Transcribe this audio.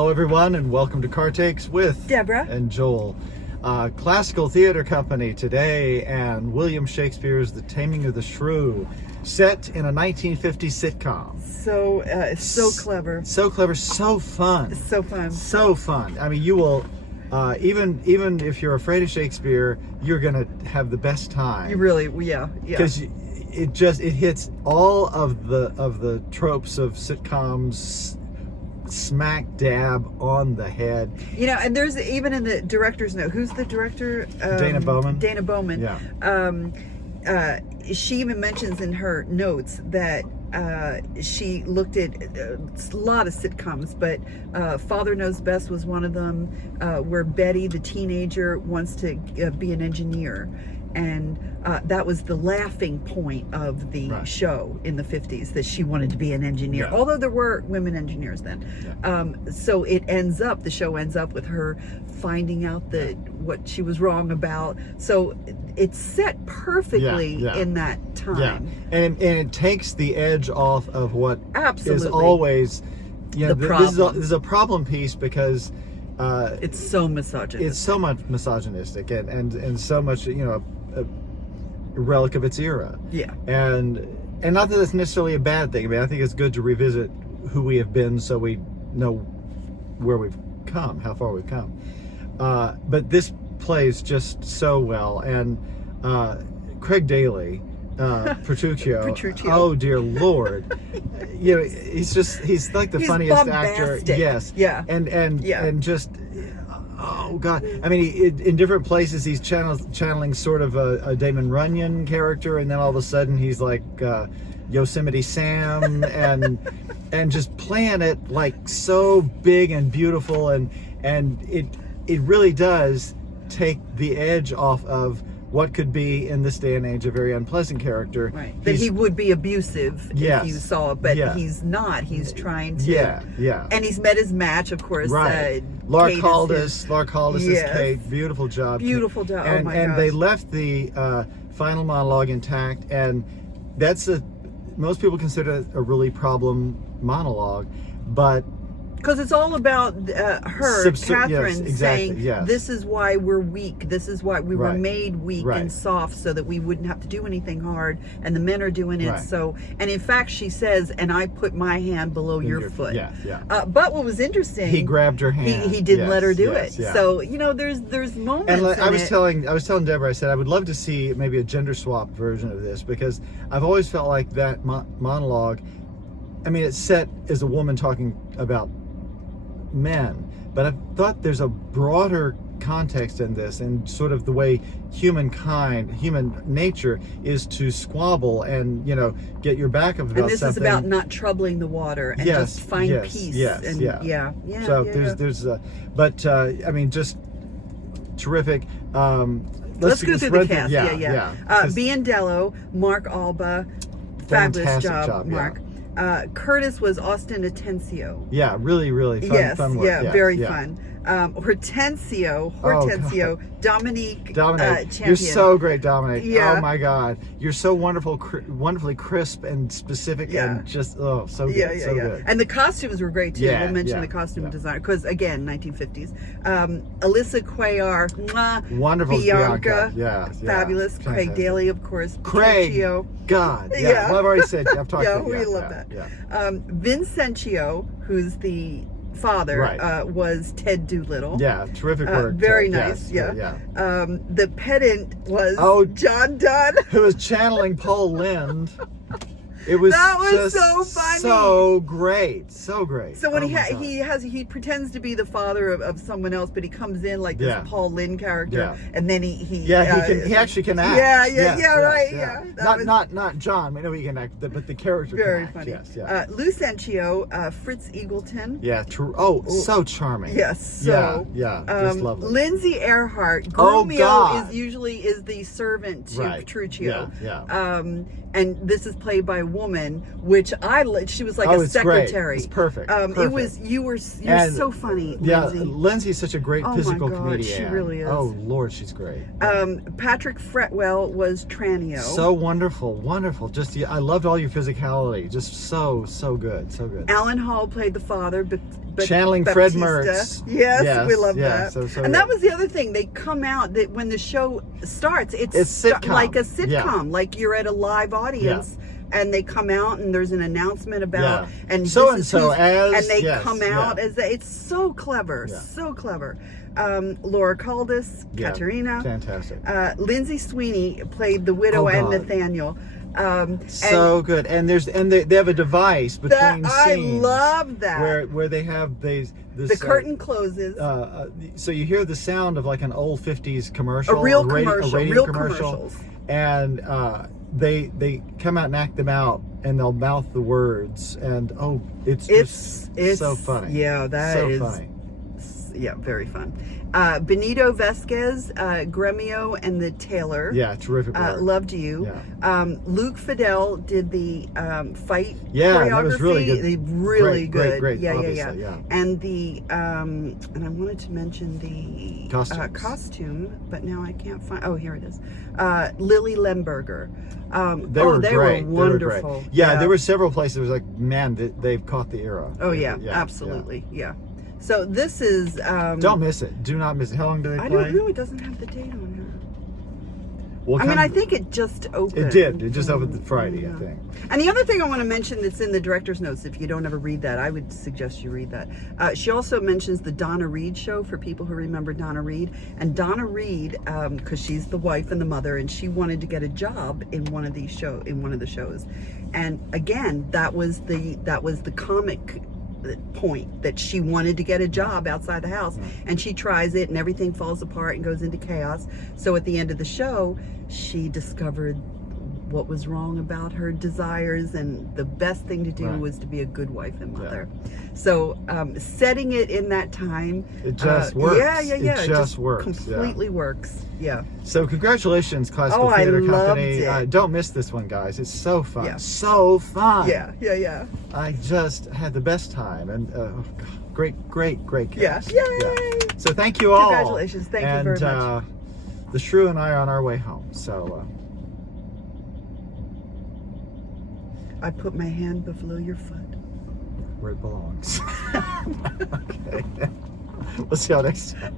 Hello, everyone, and welcome to Car Takes with Deborah and Joel. Classical Theater Company today, and William Shakespeare's The Taming of the Shrew, set in a 1950s sitcom. So clever. So clever, so fun. So fun. So fun. I mean, you will, even if you're afraid of Shakespeare, you're going to have the best time. You really, yeah. Because it hits all of the tropes of sitcoms smack dab on the head. You know, and there's even in the director's note, who's the director? Dana Bowman. Dana Bowman. Yeah. She even mentions in her notes that she looked at a lot of sitcoms, but Father Knows Best was one of them, where Betty, the teenager, wants to be an engineer. And that was the laughing point of the show in the 50s, that she wanted to be an engineer, although there were women engineers then. So the show ends up with her finding out what she was wrong about. So it's set perfectly in that time. And it takes the edge off of what Absolutely. is always, the problem. This is a problem piece, because it's so misogynistic. It's so much misogynistic and so much, a relic of its era. Yeah. And not that it's necessarily a bad thing. I mean, I think it's good to revisit who we have been so we know where we've come, how far we've come. But this plays just so well. And Craig Daly, Petruchio, oh dear Lord, he's like the funniest bombastic actor. Yes. Yeah. And just, oh God. I mean, in different places he's channeling sort of a Damon Runyon character, and then all of a sudden he's like Yosemite Sam, and just playing it like so big and beautiful, and it really does take the edge off of what could be, in this day and age, a very unpleasant character. Right. That he would be abusive if you saw it, but he's not. He's trying to. Yeah. And he's met his match, of course. Right. Lark Aldous is Kate. Beautiful job. Beautiful job. And, oh my and gosh. they left the final monologue intact, and that's most people consider it a really problem monologue, but because it's all about her, Catherine, saying, yes. This is why we're weak. This is why we were made weak and soft, so that we wouldn't have to do anything hard. And the men are doing it. So, and in fact, she says, and I put my hand below your foot. Yeah. But what was interesting, he grabbed her hand. He didn't let her do it. Yeah. So, there's moments. And I was telling Deborah, I said I would love to see maybe a gender swap version of this, because I've always felt like that monologue. I mean, it's set as a woman talking about men, but I thought there's a broader context in this, and sort of the way human nature is to squabble and get your back up about something. And this is about not troubling the water and just find peace. So there's I mean, just terrific. Let's go through the cast. Biandello, Mark Alba, fabulous job, Mark. Curtis was Austin Atencio. Yeah, really, really fun work. Yeah, very fun. Hortensio, Dominique Champion. You're so great, Dominique. Yeah. Oh my God, you're so wonderfully crisp and specific, and just so good. Good. And the costumes were great too. Yeah, we'll mention the costume designer, because again, 1950s. Alyssa Cuellar, wonderful Bianca, fabulous. Fantastic. Craig Daly, of course. Craig, Petruchio. God, Well, I've already said. I've talked. We love that. Vincentio, who's the father, was Ted Doolittle. Yeah, terrific work. Very nice. The pedant was John Dunn, who was channeling Paul Lind. That was so funny. So great. So when he pretends to be the father of someone else, but he comes in like this Paul Lynde character, and then he actually can act. Right. Not John. We know he can act, but the character very can funny. Act. Lucentio, Fritz Eagleton. Yeah. So charming. Yes. Just lovely. Lindsay Earhart. Grumio is the servant to Petruchio. And this is played by a woman, which she was like a secretary. It's perfect. It was you were so funny, Lindsay. Lindsay's such a great physical my God, comedian. She really is. Oh Lord, she's great. Patrick Fretwell was Tranio. So wonderful. Just I loved all your physicality. Just so good. Alan Hall played the father, channeling Fred Baptista. Mertz. Yes, we love that. So And that was the other thing. They come out that when the show starts, it's sitcom. like a sitcom, Yeah. like you're at a live audience. And they come out, and there's an announcement about, and so this and is so as, and they yes, come out as it's so clever, so clever. Laura Caldas, Katerina, fantastic. Lindsay Sweeney played the widow and Nathaniel. So good, and they have a device between scenes. I love that where they have the curtain closes. So you hear the sound of like an old 50s commercial, a real commercial, radio real commercial, commercials. And they come out and act them out, and they'll mouth the words, and it's so funny. Yeah, that so is funny. Yeah, very fun. Benito Vesquez, Gremio and the Tailor. Yeah, terrific work. Loved you. Yeah. Luke Fidel did the fight Yeah, choreography. that was really good. Really good. Great, yeah. yeah. And the and I wanted to mention the costume, but now I can't find. Oh, here it is. Lily Lemberger. They were great. Wonderful. They were great. Yeah, there were several places. It was like, man, they've caught the era. Oh yeah, absolutely. Yeah. So this is. Don't miss it. Do not miss it. How long do they play? I don't know. It doesn't have the date on here. Well, I think it just opened. It did. It just opened Friday, I think. And the other thing I want to mention that's in the director's notes, if you don't ever read that, I would suggest you read that. She also mentions the Donna Reed show for people who remember Donna Reed. And Donna Reed, because she's the wife and the mother, and she wanted to get a job in one of the shows. And again, that was the comic point, that she wanted to get a job outside the house, and she tries it and everything falls apart and goes into chaos. So at the end of the show, she discovered what was wrong about her desires, and the best thing to do was to be a good wife and mother. So setting it in that time, it just works. Yeah. It just works. Completely works. Yeah. So congratulations, Classical Theater Company. Don't miss this one, guys. It's so fun. Yeah. So fun. Yeah. I just had the best time, and great cast. Yeah. Yay! So thank you all. Congratulations. Thank you very much. The Shrew and I are on our way home. So I put my hand below your foot. Where it belongs. Okay. We'll see y'all next time.